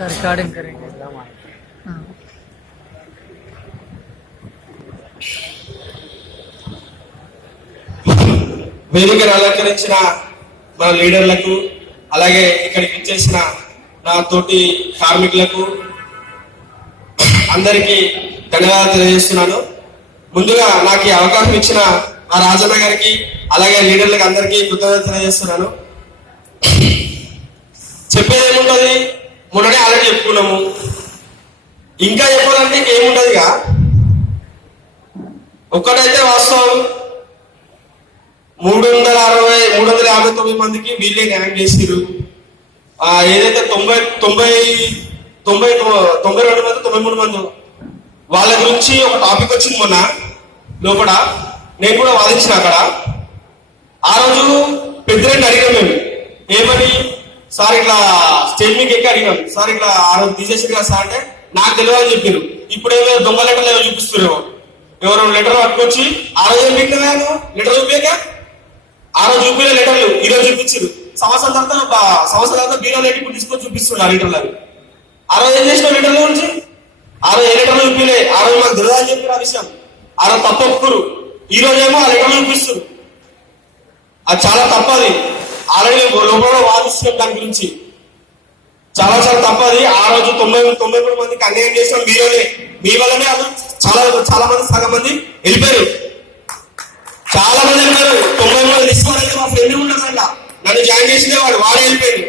Recording करेंगे। వేదికను అలంకరించిన మన లీడర్లకు అలాగే ఇక్కడికి ఇచ్చేసిన నా తోటి కార్మికులకు అందరికీ ధన్యవాదాలు తెలియజేస్తున్నాను. ముందుగా నాకు ఈ అవకాశం ఇచ్చిన మా రాజన్న గారికి అలాగే లీడర్లకు అందరికీ కృతజ్ఞతలు తెలియజేస్తున్నాను. చెప్పేది ఏముంటది, మొన్ననే ఆల్రెడీ చెప్పుకున్నాము. ఇంకా చెప్పాలంటే ఇంకేముంటదిగా, ఒక్కటైతే వాస్తవం, 359 మందికి వీళ్ళే న్యాయం చేసిరు. ఏదైతే 93 మంది వాళ్ళ గురించి ఒక టాపిక్ వచ్చింది మొన్న లోపల, నేను కూడా వాదించిన అక్కడ. ఆ రోజు పెద్దరెడ్డి అడిగాం మేము, ఏమని సార్ ఇట్లా స్టేజ్ మీకు ఎక్కి అడిగాం, సార్ ఇట్లా ఆ రోజు తీసేసారు కదా సార్ అంటే నాకు తెలియదు అని చెప్పారు. ఇప్పుడు ఏమో దొంగ లెటర్లు ఏమో చూపిస్తున్నారు. ఎవరో లెటర్ పట్టుకొచ్చి ఆ రోజు ఏం పెట్టినా లెటర్ చూపాక ఆ రోజు చూపిన లెటర్లు ఈ రోజు చూపించారు. సంవత్సరం తర్వాత బీరో లెటర్ ఇప్పుడు తీసుకొని చూపిస్తున్నారు ఆ లెటర్లు. ఆ రోజు ఏం చేసిన లెటర్ల గురించి, ఆ రోజు ఏ లెటర్లు చూపిలే, ఆ రోజు మాకు తెలియదు అని చెప్పారు. ఆ విషయం ఆ రోజు తప్పు ఒప్పుకురు, ఈ రోజు ఏమో ఆ లెటర్లు చూపిస్తారు. అది చాలా తప్పది. ఆల్రెడీ లోపల వాదిస్తున్నాం దాని గురించి. చాలా తప్పది. ఆ రోజు 93 మందికి అన్యాయం చేసాం మీలోనే, మీ వల్లనే అది చాలా మంది సగం మంది వెళ్ళిపోయారు. చాలా మంది వెళ్ళిపోయారు. 90 మంది తీసుకోవాలంటే మా ఫ్రెండ్ ఉంటారంట, నన్ను జాయిన్ చేసినే వాడే వెళ్ళిపోయాడు.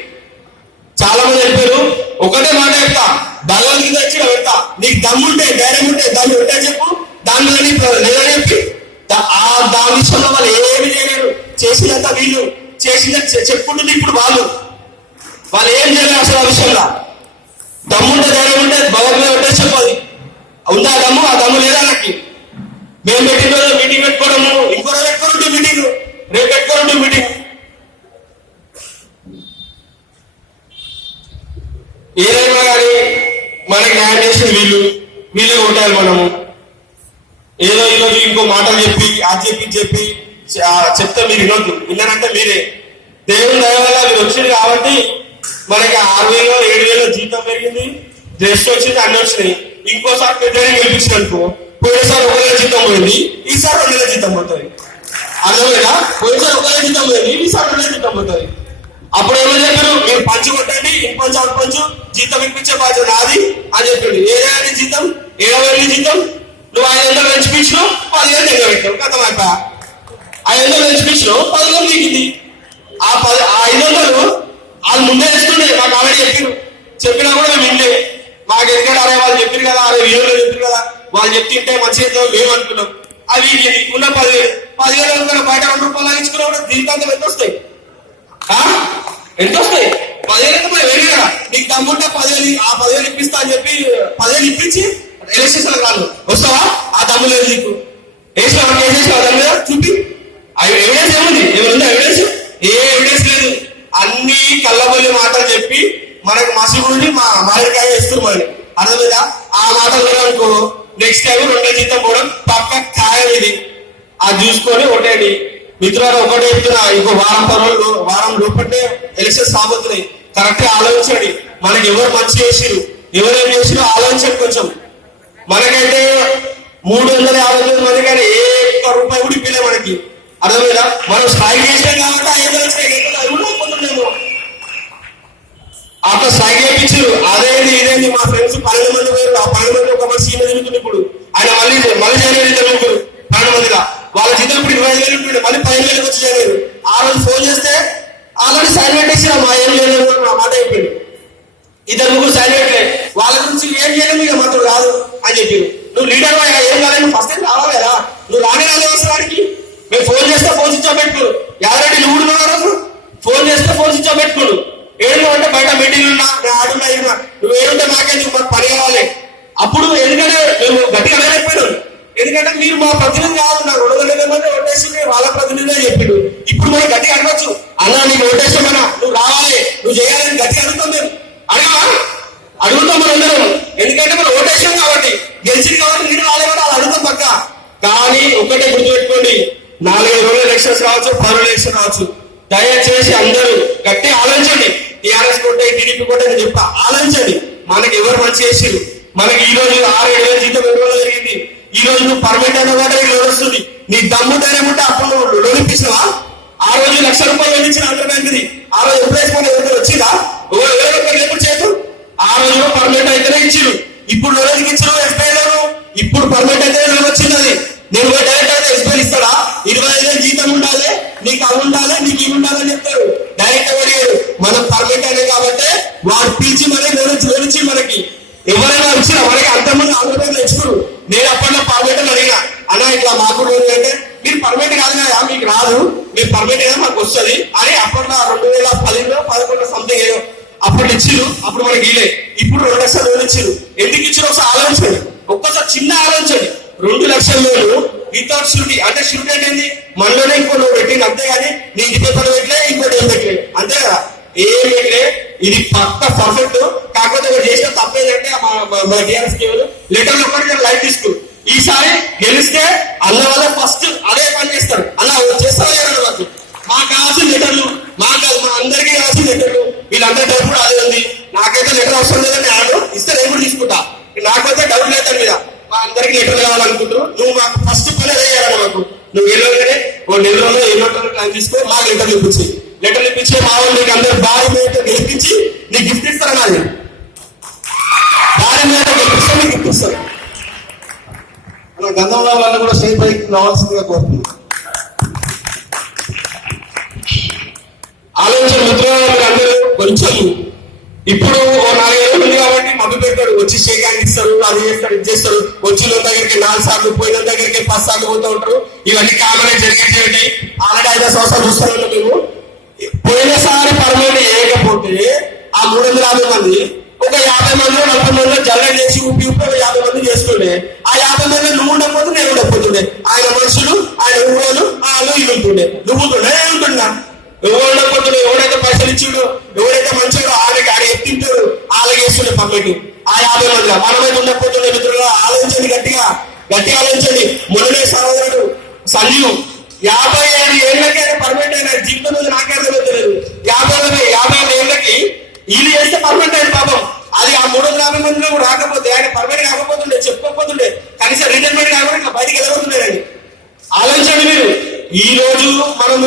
చాలా మంది వెళ్ళిపోయారు. ఒకటే మాట చెప్తా, భగవద్గీత వచ్చి పెడతా, నీకు దమ్ముంటే ధైర్యం ఉంటే దాన్ని పెట్టా చెప్పు, దాని మీద లేదని చెప్పి దాని విషయంలో వాళ్ళు ఏమి చేయలేరు. చేసినంత వీళ్ళు చేసిందని చెప్పుకుంటుంది. ఇప్పుడు వాళ్ళు ఏం చేయలేరు అసలు ఆ విషయంలో. దమ్ముంటే ధైర్యం ఉంటే భగవద్గీత పెట్టే చెప్పది. ఉందా దమ్ము? ఆ దమ్ము లేదా నాకు. మేము పెట్టిన రోజు మీటింగ్ పెట్టుకోవడము, ఇంకో రోజు పెట్టుకోండి మీటింగ్, రేపు పెట్టుకోండి మీటింగ్. ఏదైనా కానీ మనకి న్యాయం చేసిన వీళ్ళు కొట్టాలి. మనము ఏదో ఈరోజు ఇంకో మాటలు చెప్పి అది చెప్పి చెప్తే మీరు వినొద్దు. విన్నారంటే మీరే దేవుని దయ వల్ల మీరు వచ్చింది కాబట్టి మనకి 6,000 7,000 జీతం పెరిగింది, డ్రెస్ వచ్చింది, అన్ని వచ్చినాయి. ఇంకోసారి పెద్దగా గెలిపించిన అనుకో, పోయినసారి 1,000 జీతం పోయింది, ఈసారి 2,000 జీతం పోతుంది. అర్థమైనా? పోయినసారి 1,000 జీతం పోయింది, ఈసారి 2,000 జీతం పోతుంది. అప్పుడు ఏమో చెప్పారు, మీరు పంచు కొట్టండి, ఇన్ పంచు అవుట్ పంచు, జీతం ఇప్పించే బాధ్యత నాది అని చెప్పాడు. ఏదైనా జీతం 7,000 జీతం, నువ్వు 500 పెంచిపించు, 10,000 దగ్గర పెట్టావు. కథ మాట 500 పెంచిపించు, 10,000 దిగింది. ఆ 500 వాళ్ళు ముందే వేస్తుండే, మాకు ఆల్రెడీ చెప్పినా కూడా మేము వినలే. మాకు ఎందుకంటే అరే వాళ్ళు చెప్పారు కదా, అరే వీళ్ళు చెప్పారు కదా, వాళ్ళు చెప్తుంటే మంచిగా మేము అనుకున్నాం. అవి ఉన్న 10,000 బయట 2 రూపాయలు ఇచ్చుకున్నా కూడా జీవితాంతం ఎంత వస్తాయి? ఎంత వస్తాయి? 10,000 వేరే కదా. నీకు దమ్ముంటే 10,000, ఆ 10,000 ఇప్పిస్తా అని చెప్పి 10,000 ఇప్పించి ఎలక్షన్ కాదు వస్తావా? ఆ దమ్ము లేదు నీకు. వేసిన దాని మీద చూపి ఎవిడెన్స్ ఏముంది? ఏమైనా ఎవిడెన్స్? ఏ ఎవిడెన్స్ లేదు. అన్ని కళ్ళబొల్లి మాటలు చెప్పి మనకు మసిగుండి మామిడికాయ వేస్తారు. మరి అర్థమైందా? ఆ మాటలు అనుకో, నెక్స్ట్ టైం 2,000 జీతం పోవడం పక్క ఖాయం. ఇది అది చూసుకొని ఒకటేంటి మిత్రులు ఒకటే చెప్తున్నా, ఇంకో వారం లోపట్టే ఎలక్షన్స్ రాబోతున్నాయి. కరెక్ట్ గా ఆలోచించండి. మనకి ఎవరు మంచి చేసిరు, ఎవరేం చేసిరో ఆలోచించండి కొంచెం. మనకైతే 350 మంది కానీ ఏ ఒక్క రూపాయి కూడా ఇప్పలే మనకి. అర్థమైందా? మనం స్ట్రైక్ చేసాం కాబట్టి 5,000 అట్లా స్ట్రైక్ చేయించారు. ఇదేంటి మా ఫ్రెండ్స్ 12 మంది పోయారు. ఆ 12 మంది ఒక మంది సీనియర్ తిరుగుతుంది. ఇప్పుడు ఆయన మళ్ళీ జాయిన్ 12 మందిగా వాళ్ళ జీతం ఇప్పుడు 25,000 ఉంటుండే, మళ్ళీ 15,000 వచ్చి జాయిన్. ఆ రోజు ఫోన్ చేస్తే ఆల్రెడీ సైన్ పెట్టేసి మా ఏం చేయలేదు నా మాట అయిపోయింది. 2-3 సైన్ పెట్టలే, వాళ్ళ గురించి ఏం చేయలేదు, ఇక మాతో కాదు అని చెప్పారు. నువ్వు లీడర్ ఏం కాలేదు, ఫస్ట్ టైం రావాలి కదా, నువ్వు రానే వాడికి. మేము ఫోన్ చేస్తే ఫోన్ స్విచ్ ఆఫ్ పెట్టుకోడు. ఎవరైనా నువ్వు కూడా రోజు ఫోన్ చేస్తే ఫోన్ స్విచ్ ఆఫ్ పెట్టుకోడు. ఏడు అంటే బయట మీటింగ్ ఉన్నా, నేను ఆడున్నా, నువ్వు ఏడుంటే మాకే మాకు పని కావాలి. అప్పుడు ఎందుకంటే మేము గట్టిగా లేకపోయినాం, ఎందుకంటే మీరు మా ప్రతినిధి కాదు. నాకు 200 మంది ఓటేసి వాళ్ళ ప్రతినిధి చెప్పిండు. ఇప్పుడు మనం గట్టిగా అడగచ్చు, అన్నా నీకు ఓటేసామన్నా, నువ్వు రావాలి, నువ్వు చేయాలని గట్టిగా అడుగుతాం. మేము అడుగుతాం మనం అందరం. ఎందుకంటే మనం ఓటేసాం కాబట్టి, గెలిచింది కాబట్టి మీరు రాలేమంటే వాళ్ళు అడుగుతాం పక్క. కానీ ఒక్కటే గుర్తుపెట్టుకోండి, 4 రోజుల ఎలక్షన్స్ రావచ్చు, 10 రోజుల ఎలక్షన్ రావచ్చు. దయచేసి అందరూ గట్టి ఆలోచించండి. టీఆర్ఎస్ కొట్టే, టీడీపీ కొట్టే చెప్పా ఆలోచించండి. మనకి ఎవరు మంచి చేసిరు. మనకి ఈ రోజు 6-7 వేల జీతం ఇవ్వడం జరిగింది. ఈ రోజు నువ్వు పర్మనెంట్ అయిన వాడే లోన్ వస్తుంది. నీ దమ్ము ధైర్యం ఉంటే అప్పుడు నువ్వు లోన్ ఇప్పించినవా? ఆ రోజు ₹1,00,000 ఇచ్చిన ఆంధ్ర బ్యాంక్ ఆ రోజు ఎప్పుడైతే ఎవరికి వచ్చిందా? ఎప్పుడు చేయదు. ఆ రోజు పర్మనెంట్ అయితేనే ఇచ్చిరు. ఇప్పుడు లోన్కి ఇచ్చిన ఎస్బీఐ లోను. ఇప్పుడు పర్మనెంట్ అయితే లోన్ వచ్చింది. అది నేను డైరెక్ట్ అయితే ఎస్బీఐ ఇస్తాడా? 25,000 జీతం ఉండాలి, నీకు అవి ఉండాలి, నీకు ఇవి ఉండాలని చెప్తారు. డైరెక్ట్ అడిగారు. మనం పర్మనెంట్ అయినా కాబట్టి వాడు పిలిచి మనకి లోన్ ఇచ్చి మనకి ఎవరైనా వచ్చినా మనకి అంతమంది ఆంధ్రప్రదేశ్ తెచ్చుకోరు. నేను అప్పట్లో పర్మనెంట్ అడిగినా, అన్నా ఇట్లా మాకు లోన్ అంటే మీరు పర్మనెంట్ కాదు కదా, మీకు రాదు, మీరు పర్మనెంట్ అయినా మాకు వస్తుంది అని అప్పట్లో 2010-11 సంథింగ్ ఏదో అప్పుడు ఇచ్చిరు. అప్పుడు మనకి ఇలే. ఇప్పుడు 2 లక్షల లోన్ ఇచ్చిరు. ఎందుకు ఇచ్చిరు ఒకసారి ఆలోచించండి. ఒక్కసారి చిన్న ఆలోచించండి. 2 లక్షల లోను వితౌట్ షూరిటీ. అంటే షూరిటీ అంటే ఏంటి? మనలోనే ఇంకో నువ్వు పెట్టింది, అంతేగాని నీ ఇంటి పేపర్ పెట్టలే, ఇంకోటి ఏం పెట్టలేదు, అంతే కదా, ఏం పెట్టలే. ఇది పక్క పర్ఫెక్ట్. కాకపోతే మీరు చేసిన తప్పేదంటే మన టీఆర్ఎస్ లెటర్లు ఒక్కటి లైట్ తీసుకో. ఈసారి గెలిస్తే అన్న వల్ల ఫస్ట్ అదే పని చేస్తారు. అలా చేస్తారా మాకు మాకు కావాల్సిన లెటర్లు, మాకు మా అందరికీ కావాల్సిన లెటర్లు. వీళ్ళందరి డౌట్ కూడా అదే ఉంది. నాకైతే లెటర్ అవసరం లేదని ఆడు ఇస్తే నేను కూడా తీసుకుంటా. నాకైతే డౌట్ లేదు దాని మీద. మా అందరికి లెటర్లు కావాలనుకుంటున్నావు. నువ్వు మాకు ఫస్ట్ పని అదే చేయాలి. మాకు నువ్వు వెళ్ళగానే ఓ నెలలో ఎన్నో ప్లాన్ తీసుకో, మాకు లెటర్లు ఇప్పించి మా వాళ్ళు నీకు అందరు భార్య మీద గెలిపించి నీకు గిఫ్ట్ ఇస్తారా? నాది భార్య మీద గెలిపిస్తే నీకు గిఫ్ట్ ఇస్తారు. మన గంధంలో వాళ్ళు కూడా స్టేజ్ పైకి రావాల్సిందిగా కోరుతుంది. ఆలోచన మిత్రులు మీరు అందరూ కొంచెం ఇప్పుడు 4-5 ఏళ్ళు ఉంది కాబట్టి మబ్బు పెడతాడు, వచ్చి షేకాన్ని ఇస్తారు, అది చేస్తారు, ఇది చేస్తారు. వచ్చిన దగ్గరికి 4 సార్లు, పోయిన దగ్గరికి 10 సార్లు పోతూ ఉంటారు. ఇవన్నీ కామనే జరిగేవి. ఆల్రెడీ 5 సంవత్సరాలు చూస్తాను. మేము పోయినసారి పర్మనెంట్ చేయకపోతే ఆ 350 మంది ఒక 50 మందిలో 40 మందిలో జల్ల చేసి ఊపి 50 మంది చేస్తుండే. ఆ 50 మంది నువ్వు ఉండకపోతే నేను ఉండకపోతుండే. ఆయన మనుషులు, ఆయన ఊరోళ్ళు, వాళ్ళు ఇవి ఉంటుండే. నువ్వు ఉంటుండే, నేను ఉంటున్నా. ఎవరు ఉండకపోతుండే. ఎవడైతే పైసలు ఇచ్చిండో, ఎవరైతే మంచిగా ఆడ ఎత్తింటారు, వాళ్ళకేస్తుండే పర్మనెంట్. ఆ 50 మందిలో మనమైతే ఉండకపోతుండే. మిత్రులు ఆలోచించండి, గట్టిగా ఆలోచించండి. మొన్ననే సహోదరుడు సంజీవ్ 55 ఏళ్ళకి పర్మనెంట్ అయిన జీవితం నాకే అర్థమవుతలేదు. 50 ఏళ్ళకి వీళ్ళు చేస్తే పర్మనెంట్ అయింది పాపం. అది ఆ 350 మందిలో రాకపోతే, ఆయన పర్మనెంట్ కాకపోతుండే, చెప్పుకోకపోతుండే, కనీసం రిటైర్మెంట్ కాకుండా ఇట్లా బయటికి వెళ్ళబోతుండేదండి. ఆలోచించండి మీరు. ఈ రోజు మనం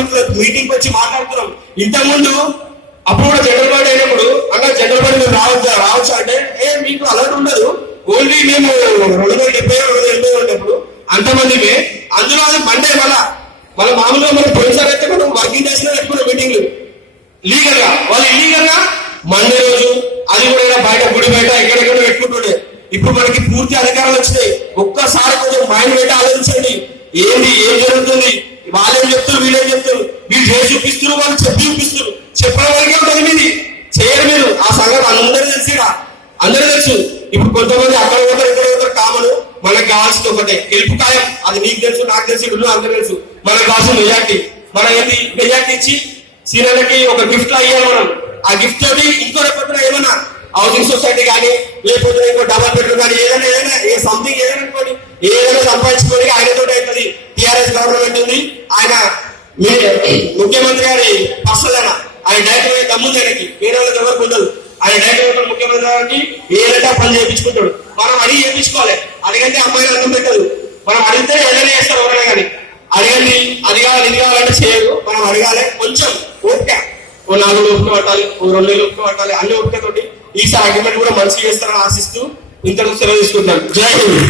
మీటింగ్ వచ్చి మాట్లాడుతున్నాం. ఇంతకుముందు అప్పుడు కూడా జనరల్ బాడీ అయినప్పుడు అన్న జనరల్ బాడీ మేము రావచ్చు అంటే మీకు అలర్ట్ ఉండదు. ఓన్లీ మేము 270 ఉన్నప్పుడు అంతమంది. అందులో అది మండే మన మామూలుగా మనం పోయినసారి అయితే మనం వర్కింగ్ డేస్ లో పెట్టుకున్న మీటింగ్లు లీగల్ గా, వాళ్ళు ఇల్లీగల్ గా మండే రోజు అది కూడా బయట గుడి బయట ఎక్కడెక్కడ పెట్టుకుంటుండే. ఇప్పుడు మనకి పూర్తి అధికారాలు వచ్చినాయి. ఒక్కసారి కొంచెం మైండ్ పెట్టి ఆలోచించండి. ఏం జరుగుతుంది? వాళ్ళేం చెప్తారు, వీళ్ళేం చెప్తారు. వీళ్ళు చేసి చూపిస్తారు, వాళ్ళు చెప్పి చూపిస్తారు. చెప్పిన వరకే ఉంటుంది. మీది చేయరు మీరు. ఆ సంగతి అందరూ తెలుసు. ఇప్పుడు కొంతమంది అక్కడ పోతారు, ఇక్కడ పోతారు. కామన్. మనకు కావాల్సింది ఒకటే, గెలుపు ఖాయం. అది నీకు తెలుసు, నాకు తెలుసు, ఇప్పుడు అందరూ తెలుసు. మనకు కావాల్సిన మెజార్టీ. మనం ఏంటి మెజార్టీ ఇచ్చి సీనియర్లకి ఒక గిఫ్ట్ అయ్యాలి. మనం ఆ గిఫ్ట్ తోటి ఇంకో రేపొద్దున ఏమన్నా హౌసింగ్ సొసైటీ కానీ, లేకపోతే ఇంకో డబల్ బెడ్రూమ్ కానీ, ఏదైనా సంథింగ్ ఏదైనా అనుకోండి, ఏదైనా సంపాదించుకోని ఆయనతో అవుతుంది. టీఆర్ఎస్ గవర్నమెంట్ ఉంది. ఆయన ముఖ్యమంత్రి గారి పర్సనల్ ఆయన డైరెక్ట్ దమ్ముంది. ఆయనకి వేరే వాళ్ళకి ఎవరికి ఉండదు. ఆయన డైరెక్ట్ ముఖ్యమంత్రి గారికి ఏదంటే పని చేయించుకుంటాడు. మనం అడిగి చేయించుకోవాలి. అడిగంటే అమ్మాయిలు అన్నం పెట్టదు. మనం అడిగితే ఏదైనా చేస్తారు ఎవరైనా కానీ. అడగండి, అది కావాలి, ఇది కావాలంటే చేయరు. మనం అడగాలి. కొంచెం ఓపిక, ఓ 4 ఓపిక పట్టాలి, ఓ 2 నెలలు ఓపిక పట్టాలి. అన్ని ఓపికతోటి ఈసారి అగ్రిమెంట్ కూడా మంచిగా చేస్తారని ఆశిస్తూ ఇంతకు సెలవు తీసుకుంటాను. జై హింద్.